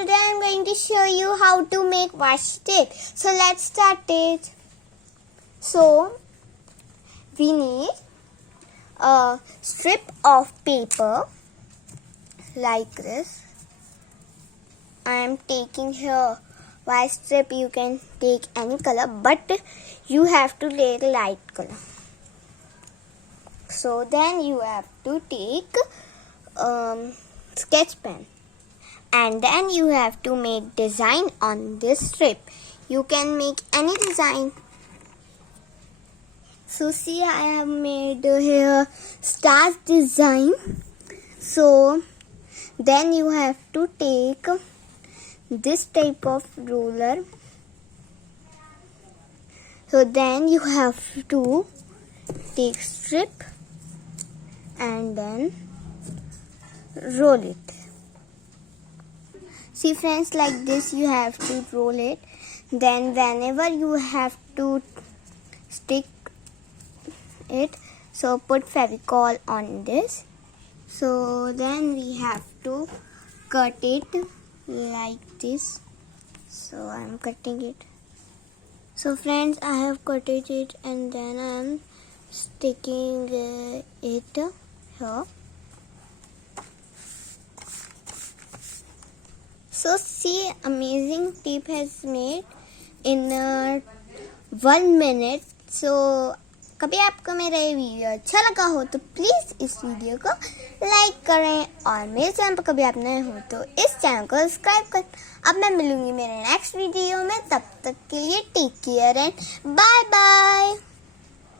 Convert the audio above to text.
today I am going to show you how to make washi tape. So let's start it. So we need a strip of paper like this. I am taking here white strip. You can take any color, but you have to take light color. So then you have to take sketch pen, and then you have to make design on this strip. You can make any design. So see, I have made here stars design. So then you have to take this type of roller. So then you have to take strip and then roll it. See friends, like this you have to roll it. Then whenever you have to stick it, so put Fevicol on this. So then we have to cut it like this. So I am cutting it. So friends, I have cut it and then I am sticking it here. So see, amazing tape has made in 1 minute. So कभी आपको मेरा ये video अच्छा लगा हो तो please इस video को लाइक करें, और मेरे चैनल पर कभी आप नए हो तो इस चैनल को सब्सक्राइब करें। अब मैं मिलूंगी मेरे नेक्स्ट वीडियो में, तब तक के लिए take care and bye bye.